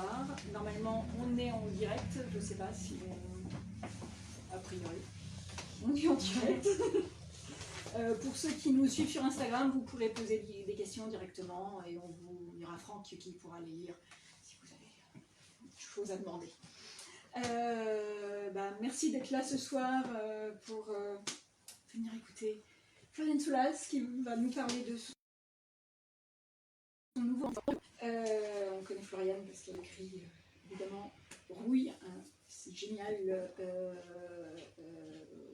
soir. Normalement, on est en direct. Je ne sais pas si a priori, on est en direct. Pour ceux qui nous suivent sur Instagram, vous pourrez poser des questions directement et il y aura Franck qui pourra les lire si vous avez des choses à demander. Merci d'être là ce soir pour venir écouter Florian Soulas qui va nous parler de son nouveau on connaît Florian parce qu'elle écrit évidemment Rouille, c'est génial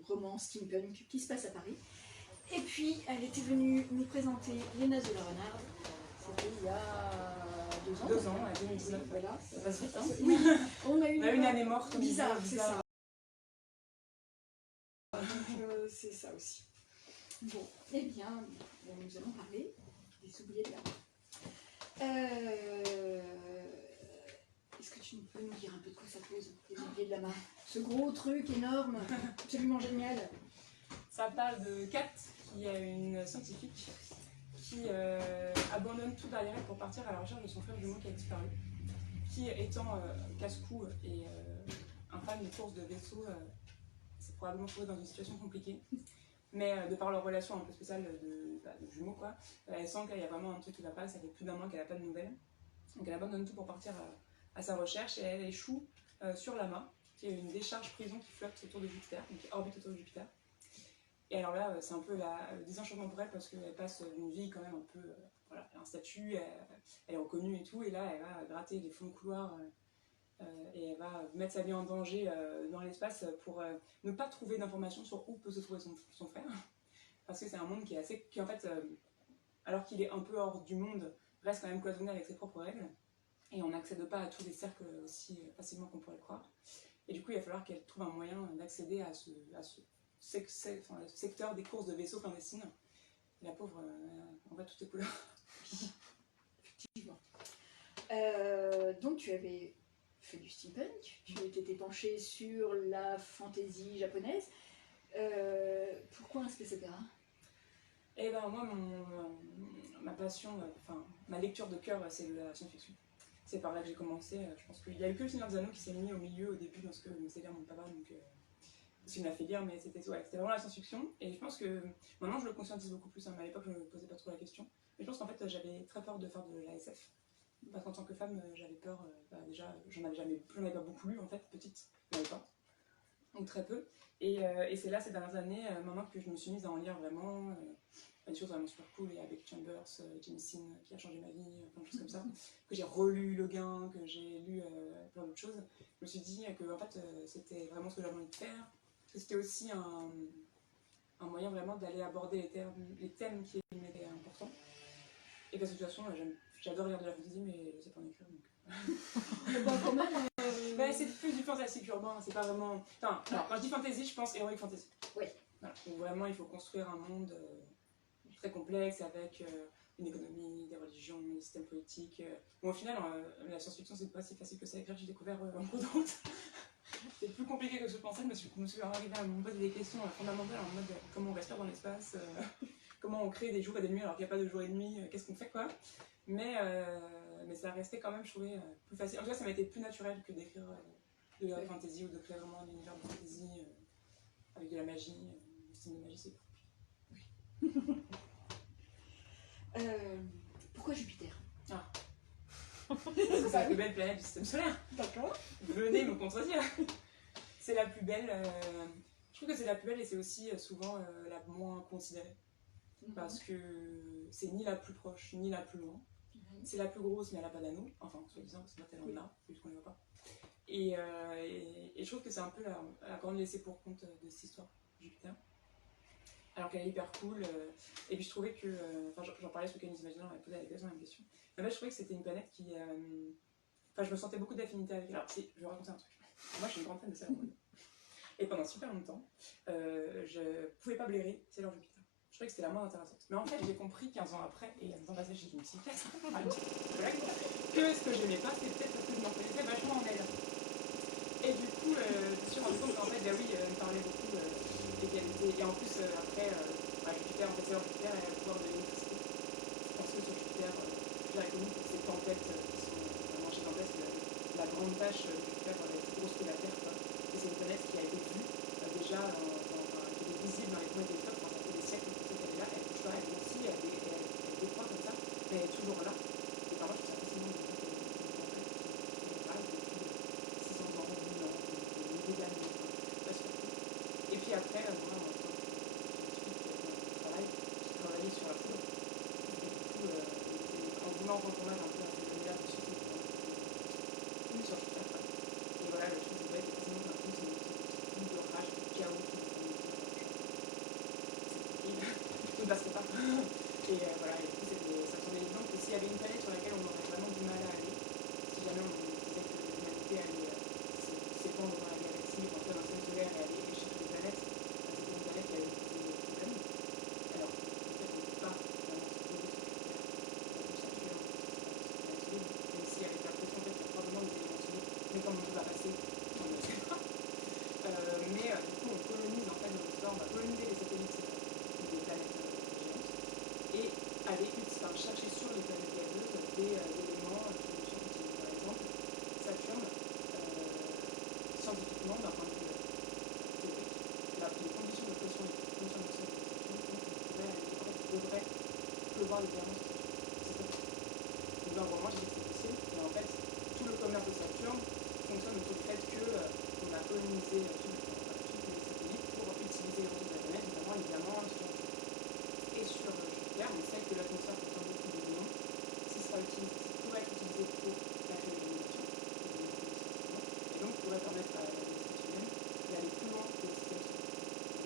roman steampunk qui se passe à Paris. Et puis elle était venue nous présenter Les Nazes de la Renarde. C'était il y a 2 ans. 2 ans, à 2019. Voilà, ça passe vite. Hein. Oui, on a eu une année morte. Bizarre, c'est ça. C'est ça aussi. Bon, eh bien, nous allons parler des oubliés de la main. Est-ce que tu peux nous dire un peu de quoi ça pose, les oubliés de la main? Ce gros truc énorme, absolument génial. Ça parle de Kat, qui est une scientifique qui abandonne tout derrière elle pour partir à la recherche de son frère jumeau qui a disparu. Qui, étant casse-cou et un fan de course de vaisseau, s'est probablement trouvé dans une situation compliquée. Mais de par leur relation un peu spéciale de jumeaux, quoi, elle sent qu'il y a vraiment un truc qui ne va pas, ça fait plus d'1 an qu'elle n'a pas de nouvelles. Donc elle abandonne tout pour partir à sa recherche et elle échoue sur Lama, qui est une décharge prison qui flotte autour de Jupiter, donc qui orbite autour de Jupiter. Et alors là, c'est un peu le désenchantement pour elle parce qu'elle passe une vie quand même un peu, voilà, un statut, elle est reconnue et tout, et là elle va gratter les fonds de couloir et elle va mettre sa vie en danger dans l'espace pour ne pas trouver d'informations sur où peut se trouver son frère, parce que c'est un monde qui est assez, qui en fait, alors qu'il est un peu hors du monde, reste quand même cloisonné avec ses propres règles, et on n'accède pas à tous les cercles aussi facilement qu'on pourrait le croire. Et du coup, il va falloir qu'elle trouve un moyen d'accéder à ce secteur des courses de vaisseaux clandestines. Et la pauvre, on voit toutes les couleurs. Effectivement. Donc tu avais fait du steampunk, tu étais penchée sur la fantaisie japonaise. Pourquoi un space opéra? Et ben moi, ma passion, ma lecture de cœur, c'est la science-fiction. C'est par là que j'ai commencé. Je pense qu'il n'y a eu que le Seigneur des Anneaux qui s'est mis au milieu au début dans ce que me sait lire mon papa, donc parce qu'il me l'a fait lire, mais c'était vraiment la science-fiction. Et je pense que maintenant je le conscientise beaucoup plus. À l'époque, je ne me posais pas trop la question. Mais je pense qu'en fait, j'avais très peur de faire de la SF. Parce qu'en tant que femme, j'avais peur. Déjà, j'en avais pas beaucoup lu en fait, petite, j'en avais pas. Donc très peu. Et c'est là, ces dernières années, maintenant que je me suis mise à en lire vraiment. Des choses vraiment super cool, et avec Chambers, James Dean qui a changé ma vie, plein de choses comme ça, que j'ai relu Le Gain, que j'ai lu plein d'autres choses. Je me suis dit que en fait, c'était vraiment ce que j'avais envie de faire, que c'était aussi un moyen vraiment d'aller aborder les thèmes qui m'étaient importants. Et parce que de toute façon, j'adore lire de la fantasy, mais je sais pas en écrire, donc... Quand même, c'est plus du fantastique urbain, c'est pas vraiment... Enfin, alors, quand je dis fantasy, je pense heroic fantasy. Oui. Voilà. Donc vraiment, il faut construire un monde... très complexe, avec une économie, des religions, des systèmes politiques. Bon, au final, la science-fiction, c'est pas si facile que ça à écrire. J'ai découvert en cours de route. C'est plus compliqué que je pensais. Je me suis arrivée à me poser des questions fondamentales en mode comment on respire dans l'espace, comment on crée des jours et des nuits alors qu'il n'y a pas de jour et de nuit, qu'est-ce qu'on fait, quoi. Mais ça restait quand même, je trouvais, plus facile. En tout cas, ça m'a été plus naturel que d'écrire de la fantasy ou de créer vraiment un univers de fantasy avec de la magie. Le style de magie, c'est cool. Pourquoi Jupiter? C'est la plus belle planète du système solaire. D'accord. Venez me contredire. C'est la plus belle. Je trouve que c'est la plus belle et c'est aussi souvent la moins considérée. Parce que c'est ni la plus proche ni la plus loin. C'est la plus grosse mais elle n'a pas d'anneau. Enfin, soi-disant, parce que là, elle en a, puisqu'on ne le voit pas. Et je trouve que c'est un peu la grande laissée pour compte de cette histoire, Jupiter. Alors qu'elle est hyper cool. Et puis je trouvais que, j'en parlais ce week-end, imaginant, on m'avait posé la même question. En fait, je trouvais que c'était une planète qui, je me sentais beaucoup d'affinité avec elle. Alors, je vais raconter un truc. Moi, je suis une grande fan de Sailor Moon. Et pendant super longtemps, je pouvais pas blairer Sailor Jupiter. Je trouvais que c'était la moins intéressante. Mais en fait, j'ai compris 15 ans après, et en temps passé chez une psychiatre, que ce que j'aimais pas, c'était peut-être parce que je m'en connaissais vachement en elle. Et du coup, je me suis rendu compte qu'en fait, elle me parlait beaucoup des qualités. Et en plus, après, Jupiter, en fait, Sailor Jupiter, elle a le pouvoir de l'électricité. Parce que sur Jupiter, Jupiter est connu pour ses tempêtes qui sont vraiment gigantesques. tâche de faire la plus grosse que la Terre, quoi. Et c'est une planète qui a été vue déjà, qui est visible dans les premiers télescopes, ça fait des siècles plutôt qu'elle est là, elle bouge pas, elle grossit, elle décroît comme ça, mais elle est toujours là. Et par moi, je trouve ça fascinant de voir qu'elle est une tempête qui est là depuis 600 ans, 1000 ans, des milliers d'années, enfin, c'est pas super cool. Et puis après, moi, en tant que scientifique dans mon travail, j'ai travaillé sur la poudre. Et du coup, en voulant rendre hommage un peu à cet univers de scientifique, plus scientifique, quoi. Et voilà, le truc de bête, et forcément, d'un coup, c'est une petite boule de rage, de chaos qui va nous dire, genre, c'est tranquille, tout ne passerait pas. Et voilà, et du coup, ça me semblait évident que s'il y avait une planète sur laquelle on aurait vraiment du mal à aller, si jamais on disait que l'humanité allait s'épandre dans la galaxie, enfin, en tout cas dans le système solaire et aller échec les planètes, c'était une planète qui allait nous poser des problèmes. Alors, en fait, on ne peut pas vraiment se poser sur Jupiter, ou Saturne, c'est pas solide, même si avec l'impression en fait, qu'il y a probablement des éléments solides, mais comme on ne peut pas passer, on ne le sait pas. Mais du coup, on colonise en fait dans l'histoire, on va coloniser les satellites des planètes géantes et aller chercher sur les planètes gazeuses des éléments qui nous sont utiles. Par exemple, Saturne, scientifiquement, d'un point de vue théorique, les conditions de pression et de conditions atmosphériques de Saturne font qu'on pourrait aller, en fait, il devrait pleuvoir littéralement sur Saturne. C'est pas possible. Donc là, vraiment, j'ai dit que c'était possible. Et en fait, tout le commerce de Saturne fonctionne autour du fait qu'on a colonisé tous les satellites pour utiliser les ressources de la planète, notamment évidemment sur Jupiter. Et sur Jupiter, on sait que l'atmosphère contient beaucoup de néons. Si ça pourrait être utilisé pour la cryogénisation, et donc pourrait permettre à l'espèce humaine d'aller plus loin que le système solaire.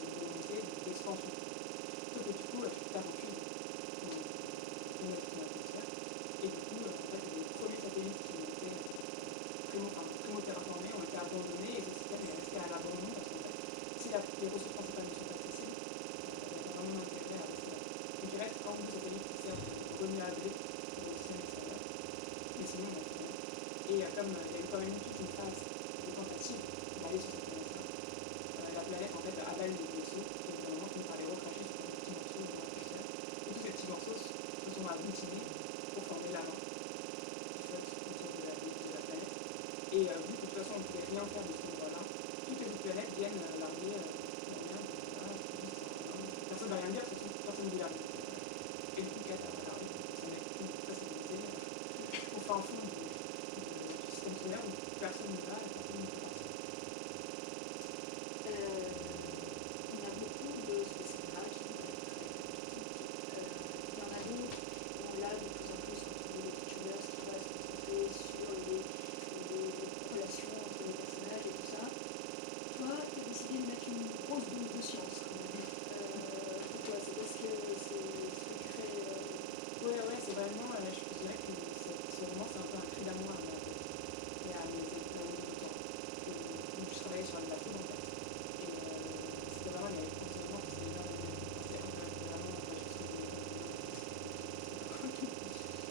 Une volonté d'expansion. Sauf que du coup, Jupiter refuse de mettre son atmosphère. Et du coup, en fait, les premiers satellites qui ont été primo-terraformés ont été abandonnés et ce système est resté à l'abandon parce qu'en fait, si les ressources principales ne sont pas accessibles, il n'y a pas vraiment d'intérêt à rester là. Donc il reste un ou deux satellites qui servent de remis-à-blé pour le système extérieur. Mais sinon, on n'a plus rien. Et comme il y a eu quand même toute une phase de tentative d'aller sur cette planète-là, la planète en fait avale les vaisseaux et au bout d'un moment finit par les recracher sur des petits morceaux dans l'atmosphère. Et tous ces petits morceaux se sont agglutinés pour former la main qui flotte autour de la planète. Et vu que de toute façon on ne pouvait rien faire de ce endroit-là, toutes les autres planètes viennent larguer leur merde, personne ne va rien dire, de toute façon personne ne dit rien. Et du coup, Kat a largué, son mec très civilisé, au fin fond du système solaire où personne ne va et personne ne peut partir. On a beaucoup de spécimens qui paraissent très très critiques. Il y en a d'autres, on l'a de plus en plus quand on lit les featureless qui vont se concentrer sur les relations entre les personnages et tout ça. Toi, tu as décidé de mettre une grosse dose de science quand même. Pourquoi? C'est parce que c'est ce que tu fais. Ouais, c'est vraiment, je dirais que ce roman, c'est un peu un cri d'amour à ma thèse et à mes doctorats. Où je travaillais sur la foudre en fait. Et c'était vraiment, il y avait continuellement, c'était des heures et des heures. C'était vraiment, je sais ce que je voulais faire.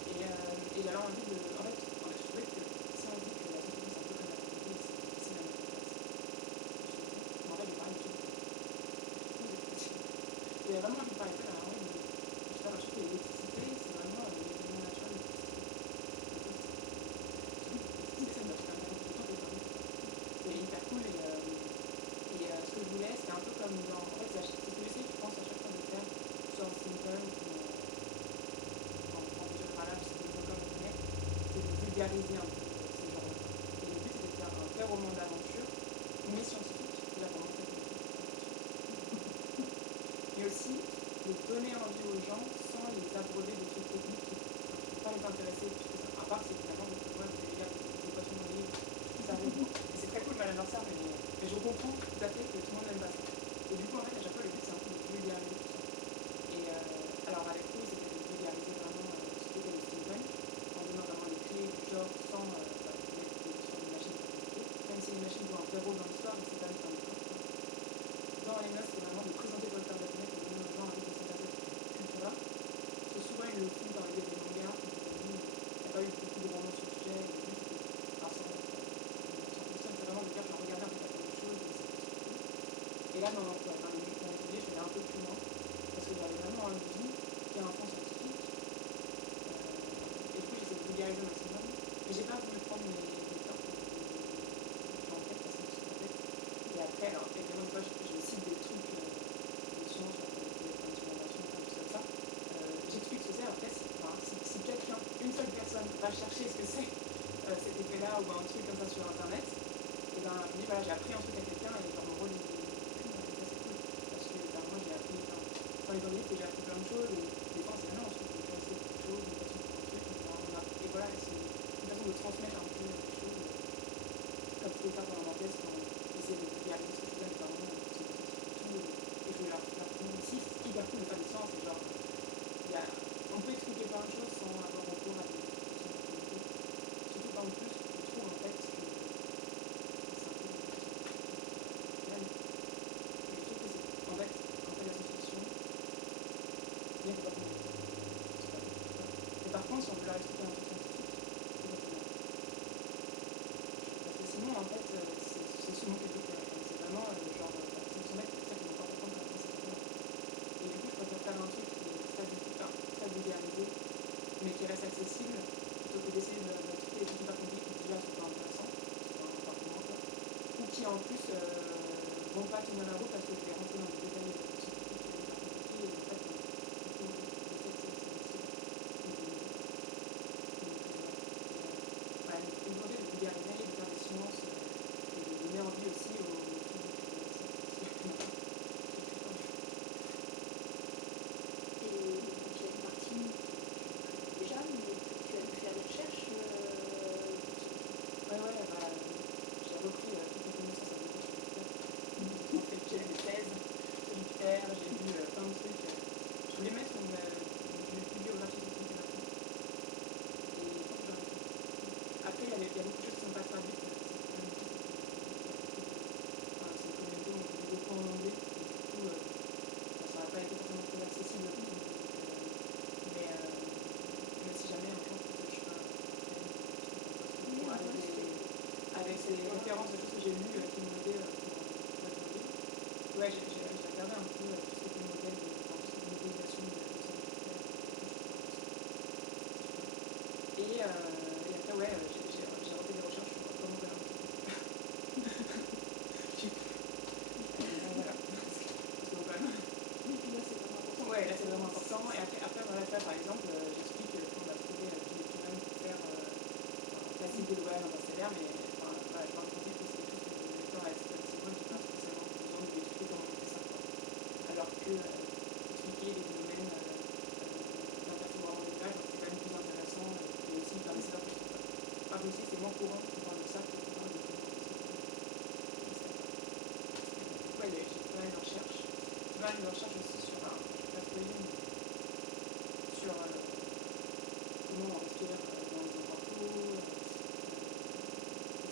Et j'avais envie de. En fait, je trouvais que si on dit que la science c'est un peu comme la santé, c'est difficile à mettre en place. Mais en fait, j'ai parlé de tout. J'avais vraiment envie de parler de ça, j'avais envie de. Je sais pas, je trouve que l'électricité, c'est vraiment l'élément naturel le plus stylé. Ça me fait un peu tout le temps que je parle de ça. C'est hyper cool et ce que je voulais, c'était un peu comme dans. En fait, c'est ce que j'essaie, je pense, à chaque fois de faire, soit en steampunk ou en visual parlage, c'est un peu comme on connaît, c'est de vulgariser un peu ces genres-là. Et le but, c'était de faire un vrai roman d'aventure, mais scientifique, déjà pour montrer que les et aussi de donner envie aux gens sans les abreuver de trucs techniques qui ne vont pas les intéresser plus que ça. À part, c'est évidemment parce que moi, vous allez lire des équations dans les livres, ça arrive. Et c'est très cool, Madame Mercer, mais je comprends tout à fait que tout le monde n'aime pas ça. Et du coup, en fait, à chaque fois, le but, c'est un peu de vulgariser tout ça. Et alors, avec Rose, c'était de vulgariser vraiment ce qu'était le steampunk, en donnant vraiment les clés du genre sans mettre sur des machines compliquées. Même si les machines jouent un vrai rôle dans l'histoire, mais c'est pas dans le corps. Dans les notes, c'est vraiment de présenter Paul Verlaine pour donner aux gens envie de s'intéresser à cette culture-là. Parce que souvent, ils le font par le biais des mangas, des animes. Il n'y a pas eu beaucoup de romans sur le sujet. Et le but, c'était, alors sans fiction, c'est vraiment de dire, genre, regardez un peu pas comme chose et c'est cool. Et là, dans l'atelier, je vais aller un peu plus loin. Parce que j'avais vraiment envie qu'il y ait un fond scientifique. Et du coup, j'essaie de vulgariser au maximum. Mais j'ai pas voulu prendre mes torts pour des après, alors évidemment, des fois, je cite des trucs de science, des inventions, des choses comme ça. J'explique ce que c'est. Après, si quelqu'un, une seule personne, va chercher ce que c'est cet effet-là ou un truc comme ça sur Internet, et ben, me dit, voilà, j'ai appris un truc à quelqu'un et genre, mon rôle est pris, et ça c'est cool. Parce que ben, moi j'ai appris, dans les livres que j'ai appris plein de choses, et des fois on sait jamais, on se trouve une curiosité pour quelque chose, une passion pour un truc, et voilà, c'est une façon de transmettre un peu des choses, comme je pouvais faire pendant ma thèse, quand j'essayais de vulgariser ce que je faisais à mes parents, qui sont pas scientifiques et tout, et je voulais leur montrer ici, c'est hyper cool de faire des sciences, et genre, on peut expliquer plein de choses sans avoir recours à des scientifiques. Surtout qu'en plus, je trouve en fait que c'est un peu une mais je trouve que c'est, en fait, quand on fait de la science-fiction, bien faut pas comprendre. C'est pas quelque chose. Mais par contre, si on veut leur expliquer un truc scientifique, c'est pas bien. Parce que sinon, en fait, c'est souvent quelque chose. C'est vraiment genre, si son mec, c'est ça qu'ils vont pas comprendre quand c'est pas là. Et du coup, je préfère faire un truc qui est très vulgarisé, mais qui reste accessible, plutôt que d'essayer de trouver des trucs hyper compliqués qui déjà sont pas intéressants, enfin pour moi, quoi. Ou qui en plus vont pas tenir la route parce que je vais rentrer dans des détails scientifiques hyper compliqués et en fait, du coup, l'effet c'est n'existe pas. Donc voilà, une volonté de vulgariser, de faire des sciences et de donner envie aussi aux filles qui veulent ça. Et donc il y a une partie déjà, mais tu as dû faire des recherches Ouais, j'ai repris toutes mes connaissances à nouveau sur Jupiter. J'ai fait des thèses sur Jupiter, j'ai vu plein de trucs. Je voulais mettre une bibliographie scientifique à la fin. Et je pense que j'en ai fait. Après, il y a beaucoup de choses qui ne sont pas traduites. C'est une communauté où on publie beaucoup en anglais. Et du coup, ça n'aurait pas été forcément très accessible à tout le monde. Mais si jamais un jour, peut-être je ferai un thème, un post avec ces références de choses que j'ai lues qui m'ont aidé pour écrire mon livre. Ouais, j'ai regardé un peu tout ce qui était modèle tout ce qui était modélisation de l'atmosphère de Jupiter. Et après, ouais, j'ai refait des recherches sur comment regarder un petit peu. Voilà. Parce que quand même. Oui, puis là c'est vraiment important. Ouais, là c'est vraiment important. Et après voilà, tu vois, par exemple, j'explique qu'on a trouvé Bill et Pyrène pour faire facile des lois interstellaires, mais enfin, voilà, je pars du principe que c'est quelque chose que le lecteur va expliquer assez moi, j'ai pas spécialement besoin de lui expliquer comment on fait ça, quoi. Alors que expliquer les phénomènes d'interférométrie des nuages, c'est quand même plus intéressant et aussi faire des sétups qui sont pas aussi, c'est moins courant qu'on parle de ça que qu'on parle de comment on fait ça. Du coup, j'ai fait pas mal de recherches. J'ai fait pas mal de recherches aussi sur, je ne vais pas spoiler, mais sur comment on respire dans les endroits clos, qu'est-ce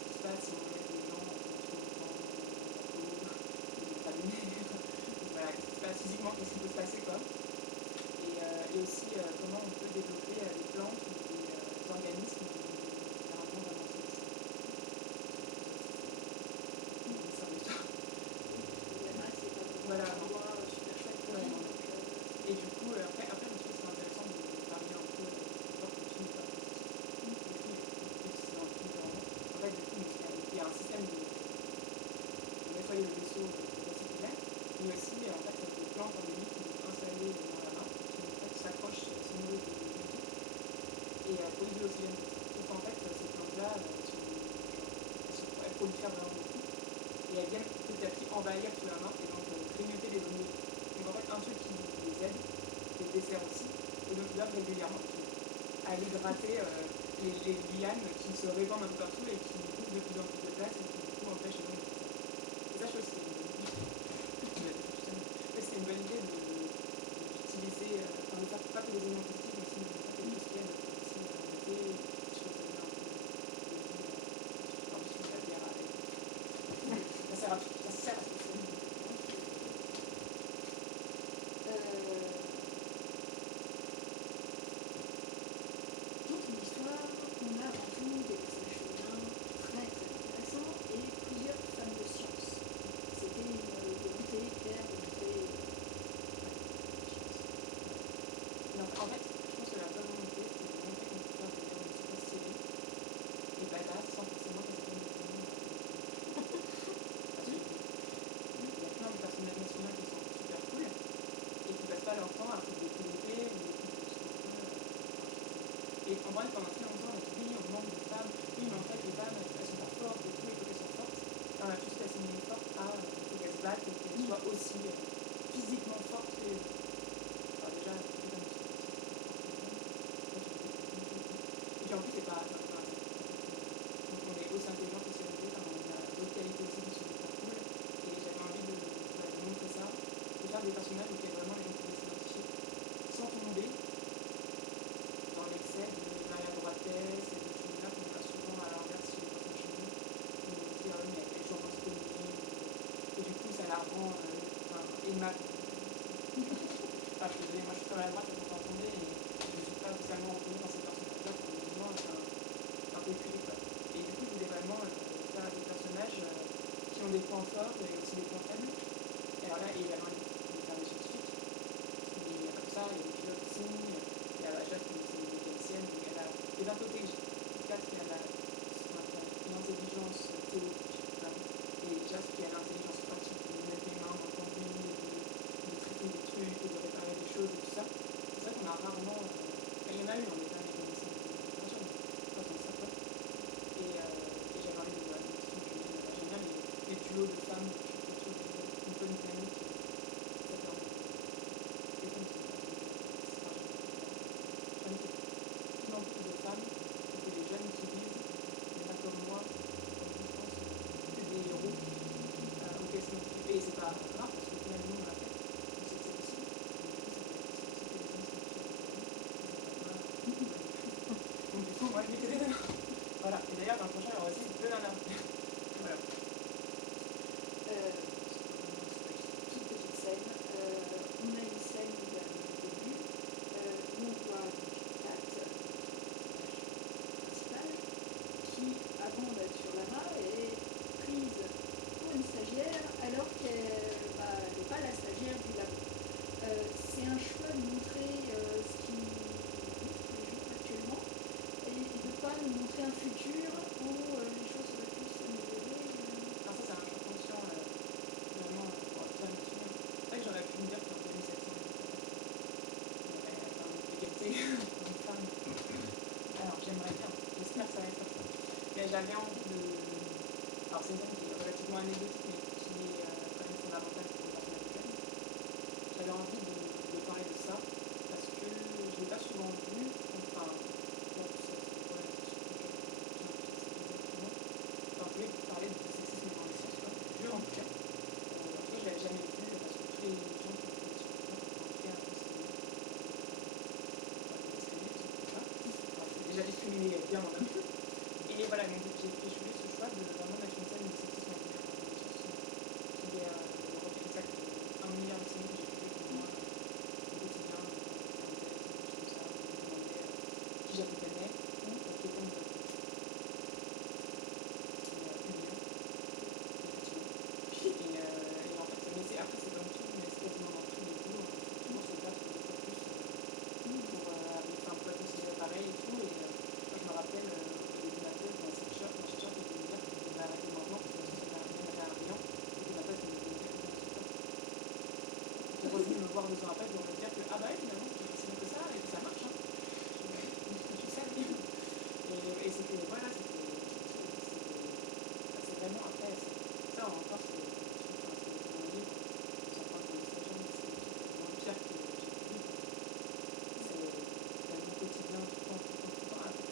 qui se passe si on met des gens pendant trop longtemps dans des endroits clos, où ils n'ont pas de lumière. Donc voilà, qu'est-ce qui se passe physiquement, qu'est-ce qui peut se passer, quoi. Et aussi comment on peut développer des plantes ou des organismes dans des environnements vraiment difficiles. Voilà. Super chouette pour vivre, donc, et du coup, après, je me suis dit que c'était intéressant de varier un peu, de voir que le film n'est pas positif. Et du coup, c'est dans le film vraiment. En fait, du coup, il y a un système de nettoyer le vaisseau pour recycler l'air, mais aussi, en fait, des plantes endémiques qui sont installées dans la mare, qui en fait s'accrochent, se nourrissent de métaux et produisent de l'oxygène. Sauf qu'en fait, ces plantes-là, elles prolifèrent vraiment beaucoup. Et elles viennent petit à petit envahir tout la mare et donc grignoter les zones. Donc en fait, un truc qui les aide, les dessert aussi, et donc ils doivent régulièrement aller gratter les lianes qui se répandent un peu partout et qui bouffent de plus en plus de place et qui du coup empêchent les gens de faire ça. Et ça, je trouve que c'était une bonne idée. Mais c'était une bonne idée d'utiliser, enfin de faire pas que des éléments positifs, mais aussi de faire quelque chose qui aide aussi à arrêter. Et je trouve ça bien un peu de vie, en plus la bière avec. Ça sert à tout, ça sert à tout. Donc une histoire, on a avant tout des personnages féminins très très intéressants. moi, pendant très longtemps, on a dit oui, on manque de femmes, oui, mais en fait, les femmes, elles sont pas fortes et tout, il faut qu'elles soient fortes. Et on a tous assimilé fortes à il faut qu'elles se battent et qu'elles soient aussi physiquement fortes que les hommes. Alors déjà, les femmes sont fortes que les hommes, et puis en plus, c'est pas, donc on est aussi intelligent que sexualité, on a d'autres qualités aussi qui sont hyper cool, et j'avais envie de montrer ça, de faire des personnages auxquels vraiment les gens pouvaient s'identifier, sans tomber dans l'excès de maladroitesse et de choses là qu'on a souvent à l'inverse chez les personnages féminines, où on se dit ah oui mais elle est toujours en train de se cogner, et du coup ça la rend aimable. Enfin, je suis désolée, moi je suis très maladroite, je peux pas tomber, et je ne suis pas spécialement reconnue dans ces personnages-là pour des gens un peu éculés quoi. Et du coup je voulais vraiment faire des personnages qui ont des points forts et aussi des points faibles. Et alors là, et j'avais envie de faire des scientifiques, mais il n'y a pas que ça, il y a des pilotes aussi, il y a Jade qui est une mécanicienne, donc elle a, et d'un côté, Kat qui a l'intelligence théorique, et Jade qui a l'intelligence pratique, de mettre les mains dans le cambouis, de traiter des trucs, et de réparer des choses et tout ça. C'est vrai qu'on a rarement, il y en a eu en étant mécanicienne de température, mais pas tant que ça quoi. Et j'avais envie de voir des questions que j'aime bien les duos de femmes, je trouve ça toujours une bonne dynamique, ça permet les femmes sont pas j'ai envie qu'il y ait de plus en plus de femmes et que les jeunes utilisent, mais pas comme moi, comme je pense, que des héros auxquels s'identifient. Et c'est pas grave parce qu'au final, nous, on l'a fait, on sait que c'est possible. Donc, du coup, ça peut être possible que les hommes s'identifient avec des hommes, et ça va pas. Donc, du coup, moi, je dis que des nanas. Voilà. Et d'ailleurs, dans le prochain, il y aura aussi deux nanas. Voilà. Toute petite scène. On a une scène vers le début où on voit Kat, principale, qui, avant d'être sur Lama, est prise pour une stagiaire alors qu'elle n'est pas la stagiaire du labo. C'est un choix de montrer ce qui arrive tous les jours actuellement et de ne pas nous montrer un futur où les choses auraient pu s'améliorer. Alors ça, c'est un choix conscient, vraiment, bon, tout ça, je me souviens. C'est vrai que j'aurais pu me dire qu'en 2700, il y aurait l'égalité homme-femme. Alors, j'aimerais bien, j'espère que ça va être comme ça. Mais j'avais envie de... Alors, c'est une scène qui est relativement anecdotique, mais qui est quand même fondamentale pour le personnage de Kat. J'avais envie de parler de ça, parce que je ne l'ai pas souvent vu, enfin, là, tout ça, c'est des problématiques sur lesquelles j'ai un peu sensibilisé tout le monde. Enfin, je voulais parler de sexisme dans les sciences, quoi, vu en tout cas. En tout cas, je ne l'avais jamais vu, parce que tous les gens qui ont fait des sciences, en tout cas, considéré comme discriminés, parce que c'est ça. Alors, je suis déjà discriminée bien en homme. Et voilà, donc j'ai fait ce choix de vraiment mettre une scène de sexisme ordinaire dans les sciences, qui est le reflet exact d'un milliard de scènes que j'ai pu vivre moi au quotidien, en étant en tête, des choses comme ça, où je me demandais qui j'accompagnais ou quelqu'un nous accompagnait. Et Lyon, effectivement. Et en fait, mais après c'est comme tout, mais c'est quasiment dans tous les boulots, hein. Il faut toujours se battre deux fois plus pour être considéré pareil et tout. Et moi je me rappelle au début de ma thèse, mon chercheur qui devait me dire que je devrais arrêter maintenant, parce que de toute façon ça mènerait à rien, et que ma thèse ne me donnerait aucun résultat. Qui est revenu me voir 2 ans après pour me dire que ah bah oui, finalement c'est pas si bien que ça et que ça marche, hein. Je savais. Et c'était voilà, c'est vraiment après ça encore c'est enfin, c'est dans le livre, on s'en parle pour les stagiaires, mais c'est le truc quasiment le pire que j'ai pu vivre. C'est tellement quotidien tout le temps, tout le temps, tout le temps. Après,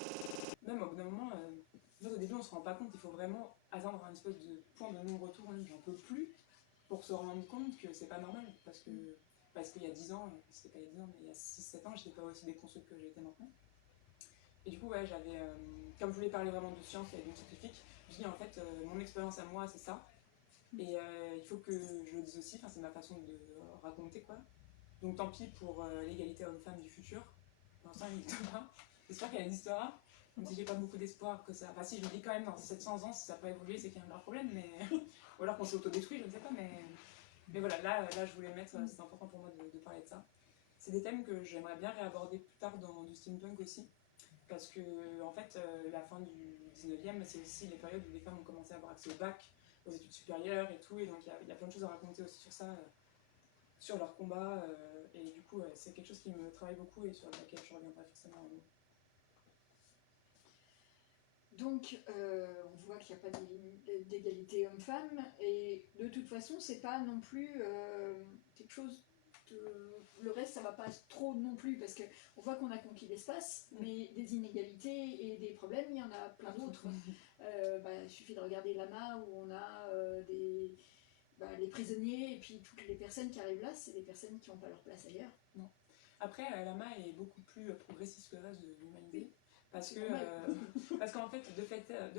même au bout d'un moment, au début on se rend pas compte, il faut vraiment atteindre un espèce de point de non-retour, j'en peux plus, pour se rendre compte que c'est pas normal, parce qu'il y a 10 ans, c'était pas il y a 10 ans, mais il y a 6-7 ans, j'étais pas aussi déconstruite que j'ai été maintenant. Et du coup, ouais, j'avais, comme je voulais parler vraiment de science et donc scientifique, je dis en fait, mon expérience à moi, c'est ça. Et il faut que je le dise aussi, c'est ma façon de raconter quoi. Donc tant pis pour l'égalité homme-femme du futur. Pour l'instant, il n'existe pas. J'espère qu'elle existera. Même si j'ai pas beaucoup d'espoir que ça. Enfin, si, je me dis quand même dans 700 ans, si ça n'a pas évolué, c'est qu'il y a un grave problème. Mais... Ou alors qu'on s'est autodétruit, je ne sais pas. Mais voilà, là, je voulais mettre. C'est important pour moi de parler de ça. C'est des thèmes que j'aimerais bien réaborder plus tard dans du steampunk aussi. Parce que, en fait, la fin du 19e, c'est aussi les périodes où les femmes ont commencé à avoir accès au bac, aux études supérieures et tout. Et donc, il y a plein de choses à raconter aussi sur ça, sur leur combat. Et du coup, c'est quelque chose qui me travaille beaucoup et sur laquelle je reviendrai forcément. Donc, on voit qu'il n'y a pas d'égalité homme-femme, et de toute façon, c'est pas non plus quelque chose le reste, ça va pas trop non plus, parce qu'on voit qu'on a conquis l'espace, mais des inégalités et des problèmes, il y en a plein d'autres. Il suffit de regarder Lama, où on a les prisonniers, et puis toutes les personnes qui arrivent là, c'est des personnes qui n'ont pas leur place ailleurs. Non. Après, Lama est beaucoup plus progressiste que le reste de l'humanité. Parce qu'en fait, de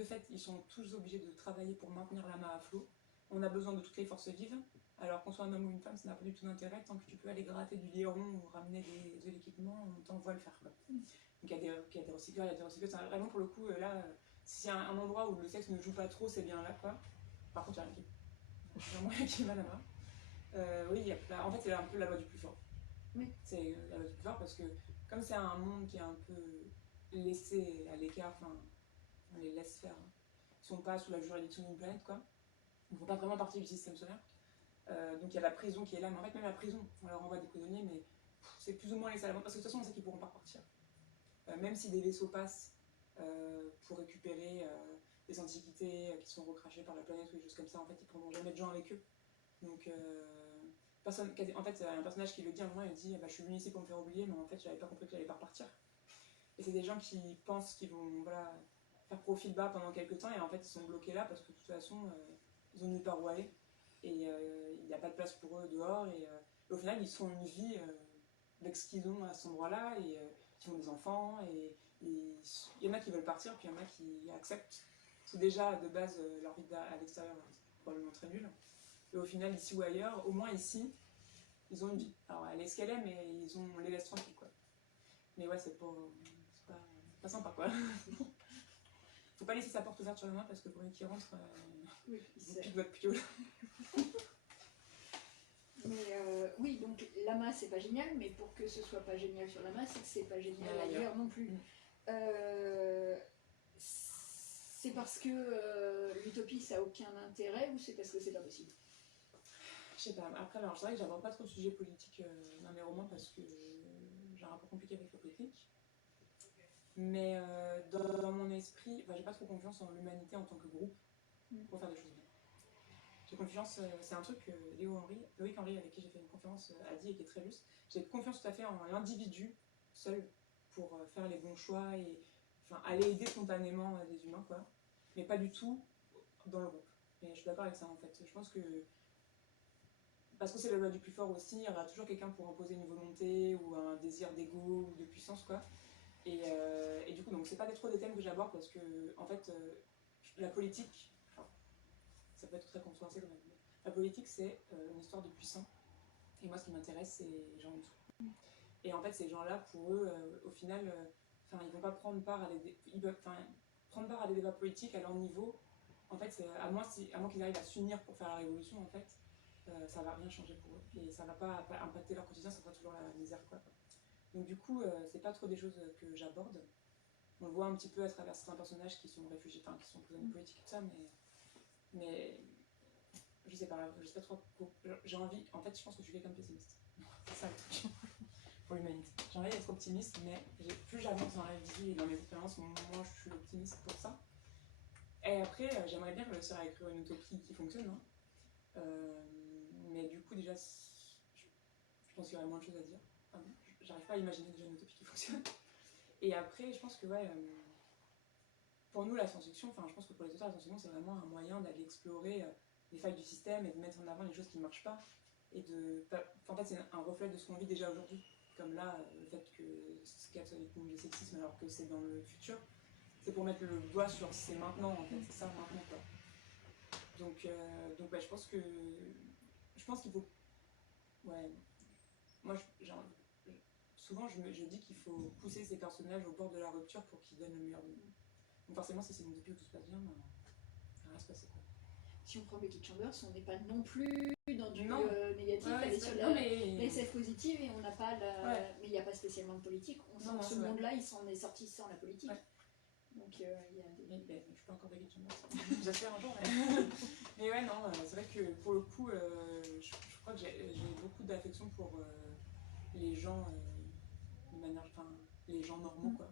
fait, ils sont tous obligés de travailler pour maintenir l'amas à flot. On a besoin de toutes les forces vives. Alors qu'on soit un homme ou une femme, ça n'a pas du tout d'intérêt. Tant que tu peux aller gratter du liéron ou ramener de l'équipement, on t'envoie le faire, quoi. Donc il y a des recycleurs, il y a des recycleuses. Vraiment, pour le coup, là, s'il y a un endroit où le sexe ne joue pas trop, c'est bien là, quoi. Par contre, il n'y a rien qui... vraiment rien qui va là-bas. Oui, en fait, c'est un peu la loi du plus fort. Oui. C'est la loi du plus fort parce que, comme c'est un monde qui est un peu laissés à l'écart, enfin, on les laisse faire. Ils sont pas sous la juridiction d'une planète, quoi. Ils ne font pas vraiment partie du système solaire. Donc il y a la prison qui est là, mais en fait, même la prison, on leur envoie des prisonniers, mais c'est plus ou moins les salamandres, parce que de toute façon, on sait qu'ils ne pourront pas repartir. Même si des vaisseaux passent pour récupérer des antiquités qui sont recrachées par la planète ou des choses comme ça, en fait, ils ne prendront jamais de gens avec eux. Donc, en fait, il y a un personnage qui le dit à un moment, il dit je suis venu ici pour me faire oublier, mais en fait, j'avais pas compris que j'allais pas repartir. Et c'est des gens qui pensent qu'ils vont faire profil bas pendant quelques temps et en fait ils sont bloqués là parce que de toute façon ils ont nulle part où aller et il n'y a pas de place pour eux dehors et au final ils font une vie avec ce qu'ils ont à cet endroit là et ils ont des enfants et il y en a qui veulent partir puis il y en a qui acceptent parce que déjà de base leur vie à l'extérieur c'est probablement très nul et au final ici ou ailleurs, au moins ici ils ont une vie. Alors elle est ce qu'elle est mais on les laisse tranquilles quoi. Mais ouais c'est pas sympa quoi. Faut pas laisser sa porte ouverte sur la main parce que pour une qui rentre, oui, il pique votre piole. Mais oui, donc l'amas c'est pas génial, mais pour que ce soit pas génial sur l'amas, c'est que c'est pas génial ailleurs non plus. C'est parce que l'utopie ça a aucun intérêt ou c'est parce que c'est pas possible? Je sais pas, après alors c'est vrai que j'aborde pas trop de sujets politiques dans mes romans parce que j'ai un rapport compliqué avec la politique. Mais dans mon esprit, j'ai pas trop confiance en l'humanité en tant que groupe pour faire des choses bien. J'ai confiance, c'est un truc que Loïc Henry, avec qui j'ai fait une conférence, a dit et qui est très juste. J'ai confiance tout à fait en l'individu seul pour faire les bons choix et aller aider spontanément des humains, quoi. Mais pas du tout dans le groupe. Et je suis d'accord avec ça en fait. Je pense que parce que c'est la loi du plus fort aussi, il y aura toujours quelqu'un pour imposer une volonté ou un désir d'ego ou de puissance, quoi. Et du coup, donc c'est pas trop des thèmes que j'aborde parce que, en fait, la politique, ça peut être très controversé quand même, mais la politique c'est une histoire de puissants. Et moi, ce qui m'intéresse, c'est les gens en dessous. Et en fait, ces gens-là, pour eux, au final, ils vont pas prendre part à prendre part à des débats politiques à leur niveau. En fait, à moins qu'ils arrivent à s'unir pour faire la révolution, en fait, ça va rien changer pour eux. Et ça va pas impacter leur quotidien, ça sera toujours la misère, quoi. Donc du coup, c'est pas trop des choses que j'aborde. On le voit un petit peu à travers certains personnages qui sont réfugiés, qui sont prisonniers politiques, tout ça, mais je sais pas trop. J'ai envie, en fait, je pense que je suis quelqu'un de pessimiste. C'est ça le truc pour l'humanité. J'ai envie d'être optimiste, mais plus j'avance dans la vie et dans mes expériences, moins je suis optimiste pour ça. Et après, j'aimerais bien réussir à écrire une utopie qui fonctionne, hein. Mais du coup, déjà, je pense qu'il y aurait moins de choses à dire. J'arrive pas à imaginer déjà une utopie qui fonctionne. Et après, je pense que pour nous, la science-fiction, je pense que pour les auteurs, la science-fiction, c'est vraiment un moyen d'aller explorer les failles du système et de mettre en avant les choses qui ne marchent pas. En fait, c'est un reflet de ce qu'on vit déjà aujourd'hui. Comme là, le fait que Scats soit victime de sexisme alors que c'est dans le futur, c'est pour mettre le doigt sur c'est maintenant, en fait, c'est ça maintenant, quoi. Donc je pense qu'il faut... Ouais, moi, souvent, je dis qu'il faut pousser ces personnages au bord de la rupture pour qu'ils donnent le meilleur de nous. Donc forcément, si c'est une utopie où tout se passe bien, ça va se passer, quoi. Si on prend Becky Chambers, on n'est pas non plus dans du négatif, elle est sur la SF positive et on n'a pas mais il n'y a pas spécialement de politique. On sent que ce monde-là, il s'en est sorti sans la politique. Ouais. Donc il y a des... je suis pas encore Becky Chambers, j'espère un jour. Mais ouais, non, c'est vrai que pour le coup, je crois que j'ai beaucoup d'affection pour les gens, de manière, les gens normaux, quoi.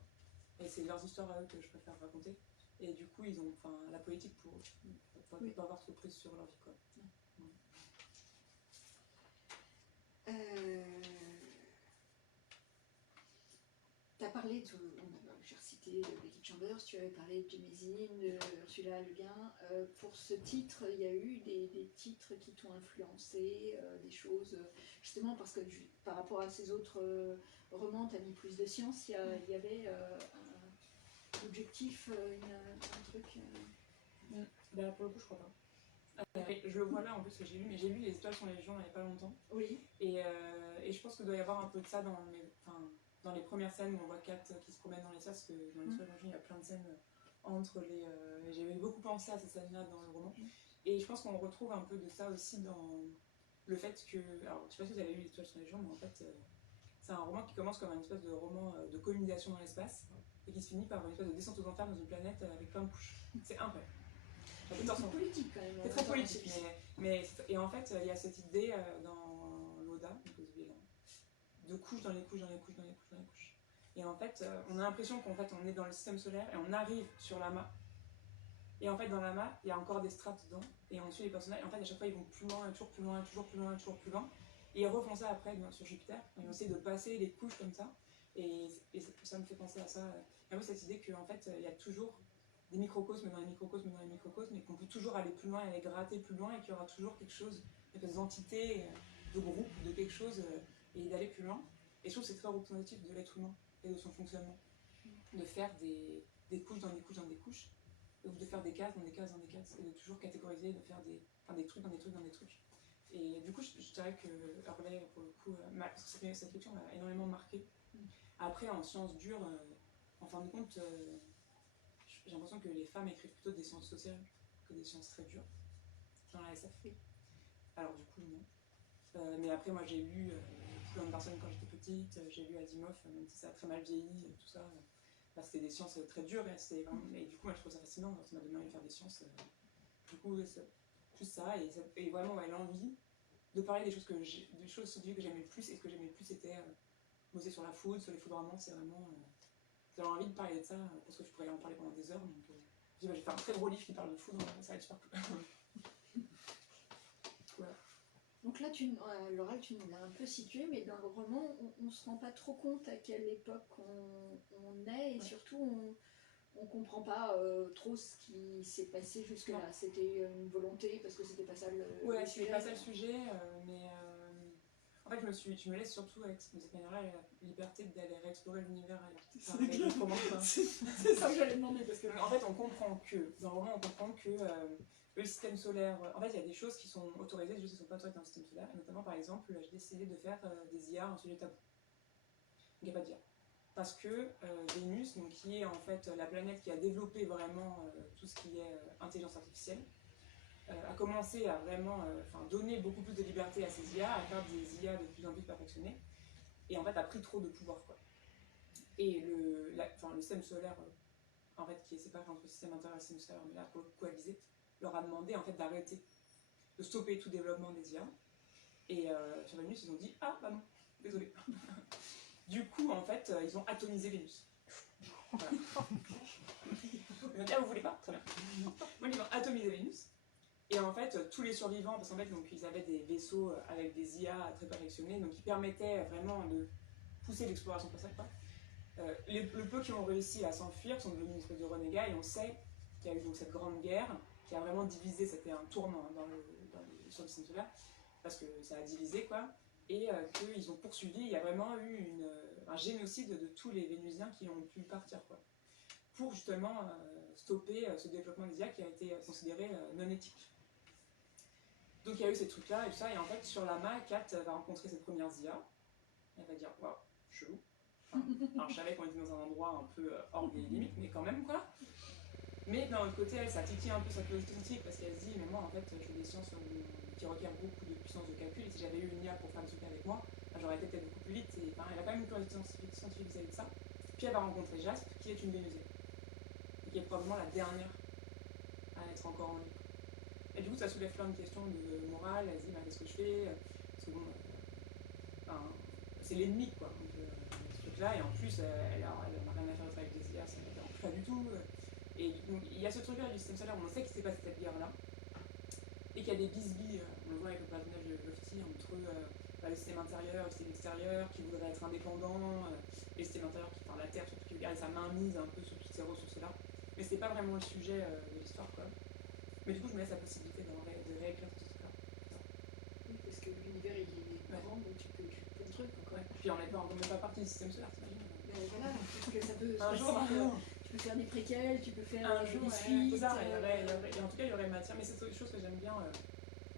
Et c'est leurs histoires à eux que je préfère raconter. Et du coup, ils ont la politique pour ne pas avoir trop prise sur leur vie, quoi. Tu as parlé, j'ai recité Becky Chambers, tu avais parlé de Jemezine, de Ursula Le Guin. Pour ce titre, il y a eu des titres qui t'ont influencé, des choses, justement parce que par rapport à ces autres romans, tu as mis plus de science, il y avait un objectif, un truc. Bah, pour le coup, je crois pas. Je le vois là en plus que j'ai lu, mais j'ai lu Les Étoiles sont les gens il n'y a pas longtemps. Oui. Et je pense qu'il doit y avoir un peu de ça dans les premières scènes où on voit Kat qui se promène dans les sas, parce que dans Les Étoiles sont les gens, il y a plein de scènes entre les. J'avais beaucoup pensé à ces scènes-là dans le roman. Et je pense qu'on retrouve un peu de ça aussi dans le fait que. Alors, je sais pas si vous avez lu Les Étoiles sont les gens, mais en fait, c'est un roman qui commence comme un espèce de roman de colonisation dans l'espace et qui se finit par une espèce de descente aux enfers dans une planète avec plein de couches. C'est incroyable. C'est politique quand même. C'est très politique, et en fait, il y a cette idée dans l'Oda, de couches dans les couches, dans les couches, dans les couches, dans les couches. Et en fait, on a l'impression qu'en fait, on est dans le système solaire et on arrive sur l'amas. Et en fait, dans l'amas, il y a encore des strates dedans, et on suit les personnages. Et en fait, à chaque fois, ils vont plus loin, toujours plus loin, toujours plus loin, toujours plus loin. Et ils refont ça après sur Jupiter. Ils vont essayer de passer les couches comme ça. Et ça me fait penser à ça. Et moi, cette idée qu'en fait, il y a toujours des microcosmes dans les microcosmes dans les microcosmes, et qu'on peut toujours aller plus loin, aller gratter plus loin, et qu'il y aura toujours quelque chose, des entités, de groupe, de quelque chose, et d'aller plus loin. Et je trouve que c'est très représentatif de l'être humain et de son fonctionnement. De faire des couches dans des couches dans des couches, ou de faire des cases dans des cases dans des cases, et de toujours catégoriser, de faire des trucs dans des trucs dans des trucs. Et du coup, je dirais que Hurley, pour le coup, cette lecture m'a énormément marqué. Après, en sciences dures, en fin de compte, j'ai l'impression que les femmes écrivent plutôt des sciences sociales que des sciences très dures dans la SF. Alors du coup, non. Mais après, moi, j'ai lu plein de personnes quand j'étais petite. J'ai lu Asimov, même si ça a très mal vieilli, tout ça. C'était des sciences très dures, et du coup, moi, je trouve ça fascinant. Ça m'a donné envie de faire des sciences. Du coup, c'est plus ça, et vraiment, l'envie de parler des choses scientifiques que j'aimais le plus. Et ce que j'aimais le plus, c'était bosser sur la foudre, sur les foudroiements. C'est vraiment... J'avais envie de parler de ça, parce que je pourrais en parler pendant des heures. Donc, je vais faire un très gros livre qui parle de foudre, ça va être super cool. Voilà. Donc là, Laura, tu nous l'as un peu situé, mais dans le roman, on ne se rend pas trop compte à quelle époque on est, et surtout, on ne comprend pas trop ce qui s'est passé jusque-là. C'était une volonté, parce que c'était pas ça le ouais, sujet. c'était pas ça le sujet, mais en fait, je me laisse surtout avec cette manière-là la liberté d'aller réexplorer l'univers ailleurs. C'est ça que j'allais demander, parce que en fait, on comprend que, dans le roman, on comprend que le système solaire, en fait, il y a des choses qui sont autorisées, des choses qui ne sont pas autorisées dans le système solaire, et notamment, par exemple, j'ai décidé de faire des IA un sujet tabou. Donc, il n'y a pas d'IA. Parce que Vénus, donc, qui est en fait la planète qui a développé vraiment tout ce qui est intelligence artificielle, a commencé à vraiment donner beaucoup plus de liberté à ces IA, à faire des IA de plus en plus perfectionnées, et en fait a pris trop de pouvoir, quoi. Et le système solaire, en fait, qui est séparé entre le système intérieur et le système solaire, mais là pour le coaliser, leur a demandé en fait d'arrêter, de stopper tout développement des IA. Et sur Vénus, ils ont dit ah bah non, désolé. Du coup, en fait, ils ont atomisé Vénus. Voilà. Ils ont dit ah vous voulez pas, très bien. Moi ils ont atomisé Vénus. Et en fait, tous les survivants, parce qu'en fait, donc, ils avaient des vaisseaux avec des IA très perfectionnés, donc qui permettaient vraiment de pousser l'exploration spatiale, quoi. Le peu qui ont réussi à s'enfuir sont devenus une espèce de renégats, et on sait qu'il y a eu donc cette grande guerre qui a vraiment divisé, c'était un tournant sur le système solaire, parce que ça a divisé, quoi, et qu'ils ont poursuivi. Il y a vraiment eu un génocide de tous les Vénusiens qui ont pu partir, quoi, pour justement stopper ce développement des IA qui a été considéré non éthique. Donc il y a eu ces trucs-là et tout ça, et en fait sur l'amas, Kat va rencontrer ses premières IA, et elle va dire waouh, chelou. Alors je savais qu'on était dans un endroit un peu hors des limites, mais quand même, quoi. Mais d'un autre côté, elle, ça titille un peu sa curiosité scientifique, parce qu'elle se dit mais moi en fait je fais des sciences qui requièrent beaucoup de puissance de calcul, et si j'avais eu une IA pour faire des trucs avec moi, j'aurais été peut-être beaucoup plus vite. Et elle a quand même une curiosité scientifique vis-à-vis de ça. Puis elle va rencontrer Jaspe, qui est une Vénusienne, et qui est probablement la dernière à être encore en vie. Et du coup, ça soulève plein de questions de morale. Elle se dit, bah, qu'est-ce que je fais? Parce que bon, c'est l'ennemi, quoi. Donc, ce truc-là, et en plus, elle n'a rien à faire avec des IA, ça ne la dérange pas du tout. Et donc, il y a ce truc-là du système solaire où on sait qu'il s'est passé cette guerre-là, et qu'il y a des bisbilles, on le voit avec le personnage de Lofty, entre le système intérieur et le système extérieur, qui voudrait être indépendant, et le système intérieur, enfin la Terre surtout, qui veut garder sa main mise un peu sur toutes ces ressources-là. Mais c'est pas vraiment le sujet de l'histoire, quoi. Mais du coup, je me laisse la possibilité de réécrire tout ça. Oui, parce que l'univers il est grand, donc tu peux écrire plein de trucs encore. Ouais. Puis on n'est pas partie du système solaire, t'imagines? Ben voilà, parce que ça peut se Un passer, jour, tu peux faire des préquels, tu peux faire un jour, des c'est suites. ça, et en tout cas, il y aurait matière. Mais c'est une chose que j'aime bien,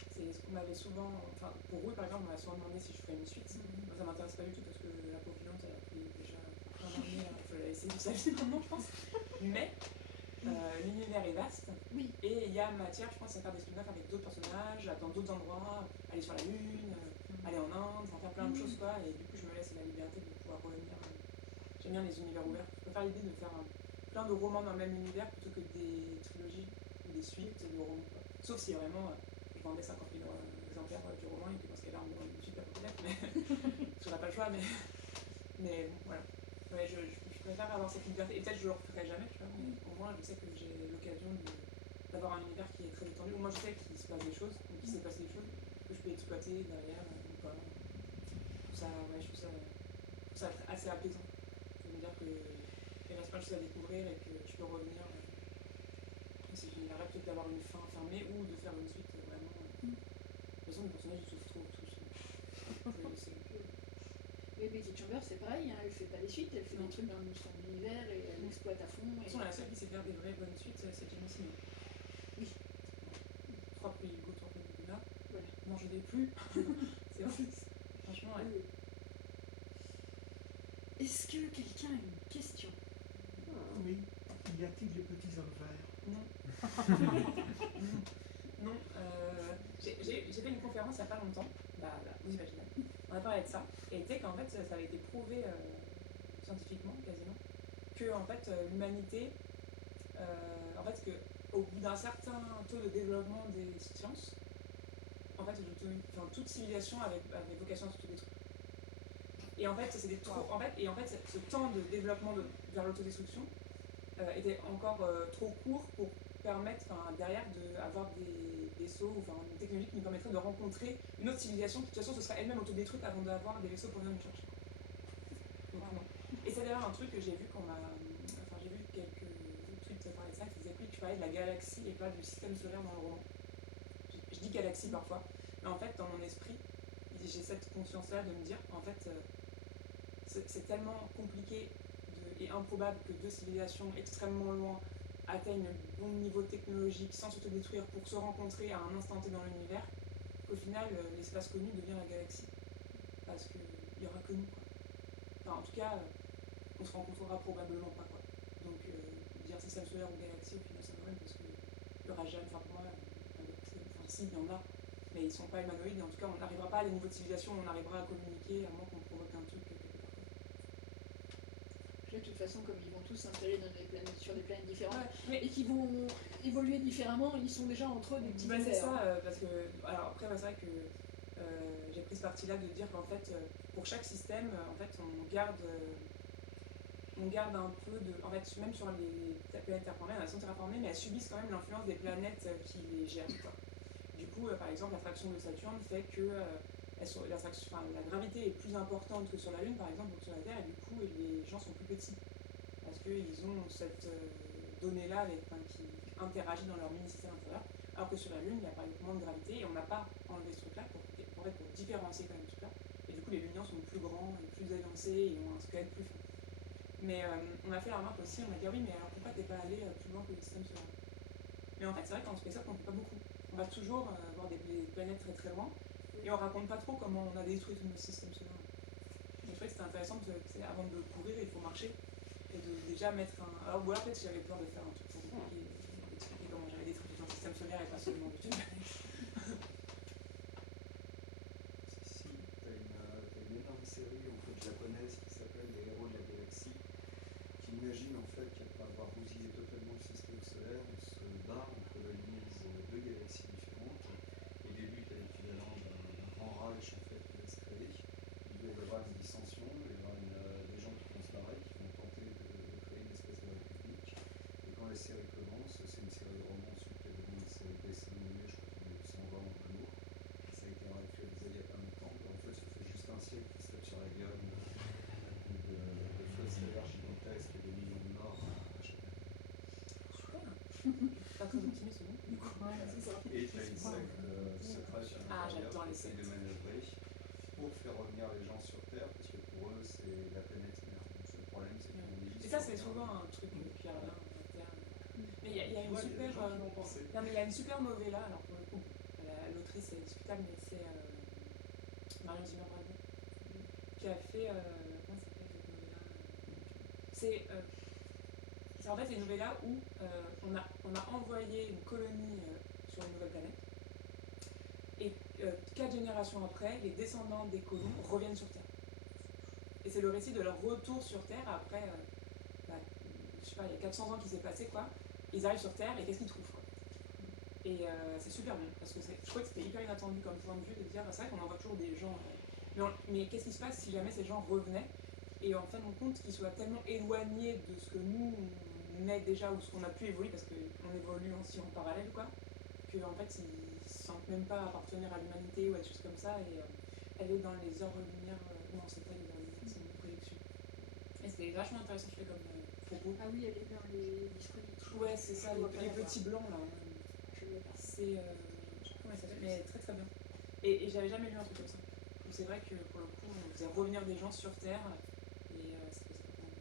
c'est ce qu'on m'avait souvent. Enfin, pour Rouille, par exemple, on m'a souvent demandé si je ferais une suite. Moi, ça m'intéresse pas du tout parce que la pauvre vivante, elle a pris déjà plein d'années, il faut la laisser de sa vie maintenant, je pense. Mais l'univers est vaste, Oui. Et il y a matière, je pense, à faire des spin-offs avec d'autres personnages, dans d'autres endroits, aller sur la Lune, aller en Inde, enfin faire plein de choses, quoi. Et du coup, je me laisse la liberté de pouvoir revenir. J'aime bien les univers ouverts. Je préfère l'idée de faire plein de romans dans le même univers plutôt que des trilogies ou des suites de romans, quoi. Sauf si vraiment, je vendais 50 000 exemplaires du roman et que dans ce cas-là, on aurait une suite à peut-être, mais je n'aurais pas le choix, mais bon, voilà. Ouais, je préfère avoir cette liberté. Et peut-être je ne le referai jamais, tu vois, mais au moins je sais que j'ai l'occasion d'avoir un univers qui est très étendu, où moi je sais qu'il se passe des choses, ou qu'il s'est passé des choses, que je peux exploiter derrière, ou pas. Ça, ouais, je trouve ça assez apaisant. De me dire qu'il reste plein de choses à découvrir et que je peux revenir dans ces univers-là, peut-être d'avoir une fin fermée ou de faire une suite vraiment. De toute façon, les personnages ils se retrouvent tous. Mais Betty Chambers, c'est pareil, hein, elle fait pas des suites, elle fait des trucs dans son univers et elle exploite à fond. De toute façon, la seule qui sait faire des vraies bonnes suites, c'est Jane Austen. Oui. 3 prix Hugo, 3 prix Nebula. Voilà. Non, je n'ai plus. C'est vrai. Franchement, ouais. Oui. Est-ce que quelqu'un a une question? Oui. Y a-t-il des petits hommes verts? Non. Non. J'ai fait une conférence il n'y a pas longtemps. Bah, vous imaginez. On a parlé de ça. Et tu sais qu'en fait, ça avait été prouvé scientifiquement, quasiment, que en fait, l'humanité, en fait, que au bout d'un certain taux de développement des sciences, en fait, toute civilisation avait vocation à se détruire. Et en fait, ce temps de développement vers l'autodestruction était encore trop court pour permettre derrière d'avoir des vaisseaux, une technologie qui nous permettrait de rencontrer une autre civilisation qui de toute façon se serait elle-même autodétruite avant d'avoir des vaisseaux pour venir nous chercher. Donc non. Et c'est d'ailleurs un truc que j'ai vu j'ai vu quelques tweets parler de ça qui disaient que tu parlais de la galaxie et pas du système solaire dans le roman. Je dis galaxie parfois, mais en fait dans mon esprit, j'ai cette conscience-là de me dire en fait c'est tellement compliqué et improbable que deux civilisations extrêmement loin atteignent le bon niveau technologique sans s'autodétruire pour se rencontrer à un instant T dans l'univers, qu'au final, l'espace connu devient la galaxie. Parce qu'il n'y aura que nous, quoi. Enfin, en tout cas, on se rencontrera probablement pas, quoi. Donc, dire système solaire ou galaxie, au final, ça va même, parce qu'il n'y aura jamais, pour moi, si, il y en a, mais ils ne sont pas humanoïdes, et en tout cas, on n'arrivera pas à des niveaux de civilisation, on arrivera à communiquer, à moins qu'on provoque un truc quelque part. De toute façon, comme ils vont tous s'installer sur des planètes différentes et qui vont évoluer différemment, ils sont déjà entre eux des petits c'est ça, parce que. Alors après, c'est vrai que j'ai pris ce parti-là de dire qu'en fait, pour chaque système, en fait, on garde un peu de. En fait, même sur les planètes terraformées, elles sont terraformées, mais elles subissent quand même l'influence des planètes qui les gèrent, quoi. Du coup, par exemple, l'attraction de Saturne fait que la gravité est plus importante que sur la Lune, par exemple, ou que sur la Terre, et du coup, les gens sont plus petits. Parce qu'ils ont cette donnée-là qui interagit dans leur mini-système intérieur, alors que sur la Lune, il y a par exemple moins de gravité, et on n'a pas enlevé ce truc-là pour différencier quand même ce truc-là. Et du coup, les lumières sont plus grands, et plus élancés, et ont un squelette plus fin. Mais on a fait la remarque aussi, on a dit, ah oui, mais alors pourquoi t'es pas allé plus loin que le système solaire? Mais en fait, c'est vrai qu'en space on ne fait pas beaucoup. On va toujours voir des planètes très très loin, et on raconte pas trop comment on a détruit tout notre système solaire. Donc, je trouvais que c'était intéressant, avant de courir, il faut marcher, et de déjà mettre un. Alors voilà, peut-être que j'avais peur de faire un truc pour expliquer comment j'avais détruit tout un système solaire et pas seulement de une planète. Si, t'as une énorme série japonaise qui s'appelle Les Héros de la Galaxie, qui imagine en fait qu'après avoir bousillé totalement le système solaire, on se bat, on colonise deux galaxies différentes. Au début, tu as l'équivalent d'un grand Reich en fait, qui va se créer. Il va y avoir une dissension, il y aura des gens qui vont se barrer, qui vont tenter de créer une espèce de république. Et quand la série Pas très optimiste, non du coup. C'est ça. Et tu as une secte secrète à Ah, l'intérieur j'adore qui les essaye de sectes. manœuvrer pour faire revenir les gens sur Terre, parce que pour eux, c'est la planète mère. Le seul problème, c'est qu'on vit Et ça, sur c'est Terre. souvent un truc qui revient à terre. Mais il y a Tu une vois, il y a des super. gens qui l'ont pensé. Non, mais il y a une super novella, alors pour le coup, l'autrice est discutable, mais c'est Marion Zimmer Bradley qui a fait. Comment ça s'appelle cette novella c'est en fait une novella où on a envoyé une colonie sur une nouvelle planète. Et 4 générations après, les descendants des colons reviennent sur Terre. Et c'est le récit de leur retour sur Terre après, je sais pas, il y a 400 ans qui s'est passé, quoi. Ils arrivent sur Terre et qu'est-ce qu'ils trouvent, quoi. Et c'est super bien, parce que je trouvais que c'était hyper inattendu comme point de vue de dire, c'est vrai qu'on envoie toujours des gens, mais qu'est-ce qui se passe si jamais ces gens revenaient et en fin de compte qu'ils soient tellement éloignés de ce que nous on est déjà ou ce qu'on a pu évoluer, parce qu'on évolue aussi en parallèle, quoi, qu'en fait ils se sentent même pas appartenir à l'humanité ou à des choses comme ça. Et elle est dans les heures-lumière, non, c'est pas les heures-lumière, c'est une prédiction. Et c'était vachement intéressant, je fais comme propos. Ah oui, elle est dans les disponibles. Ouais, c'est ça, Je vois pas les la petits blancs là. Je l'ai pas. C'est. Je sais pas comment elle s'appelle, mais très très bien. Et j'avais jamais lu un truc comme ça. Donc c'est vrai que pour le coup, on faisait revenir des gens sur Terre et c'était pas mal.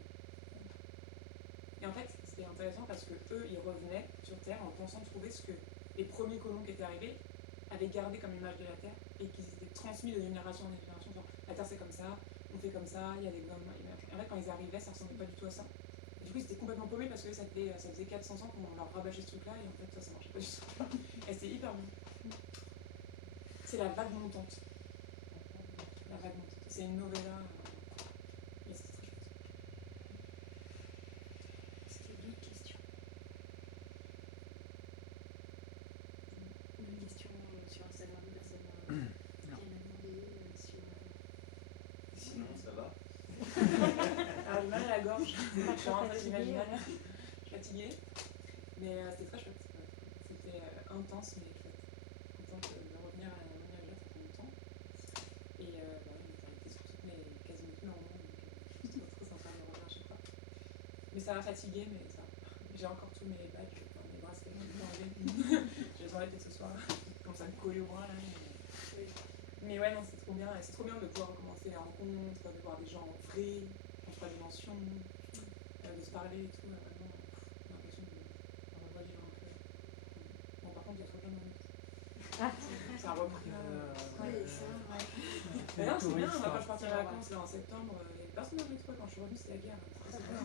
Et en fait, c'était intéressant parce que eux, ils revenaient sur Terre en pensant trouver ce que les premiers colons qui étaient arrivés avaient gardé comme image de la Terre et qu'ils étaient transmis de génération en génération. Genre, la Terre c'est comme ça, on fait comme ça, il y a des gouvernements. Et en fait, quand ils arrivaient, ça ressemblait pas du tout à ça. Et du coup, ils étaient complètement paumés parce que ça faisait 400 ans qu'on leur rabâchait ce truc-là et en fait, ça marchait pas du tout. Et c'était hyper bien. C'est la vague montante. La vague montante. C'est une novella. Et c'était très chouette. Est-ce qu'il y a d'autres questions? Une question sur Instagram, personne n'a rien à demander sur. Sinon, ça va. Alors, j'ai mal à la gorge. Je suis rentrée Fatiguée. d'imaginaire. Je suis fatiguée. Mais c'était très chouette. C'était intense mais chouette. Contente de revenir à la manière là, ça fait longtemps. Et voilà, il m'a été sur quasiment tous mes romans, donc c'est trop sympa de revenir à chaque fois. Mais ça m'a fatiguée, mais ça. J'ai encore tous mes badges, mes bracelets, je les enlève peut-être ce soir. Comme ça me coller au bras là. Mais ouais, non, c'est trop bien. Et c'est trop bien de pouvoir recommencer les rencontres, de voir des gens vrais, en 3 dimensions, de se parler et tout. Vraiment, j'ai l'impression de revivre un peu. Bon, par contre, il y a trop de gens dans le ça a repris. Oui, ça, ouais. Mais non, c'est bien. Quand je partais en vacances là, en septembre, il y avait personne dans le métro. Quand je suis revenue, c'était la guerre. C'est bien.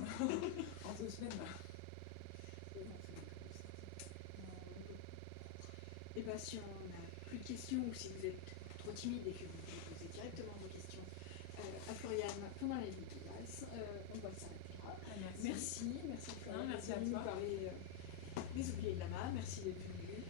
En 2 semaines là. Et bien, si on n'a plus de questions ou si vous êtes trop timide et que vous voulez poser directement vos questions à Floriane pendant la dédicace, on va s'arrêter là. Merci Floriane merci à d'être venue toi. nous parler des oubliés de Lama. Merci d'être venue.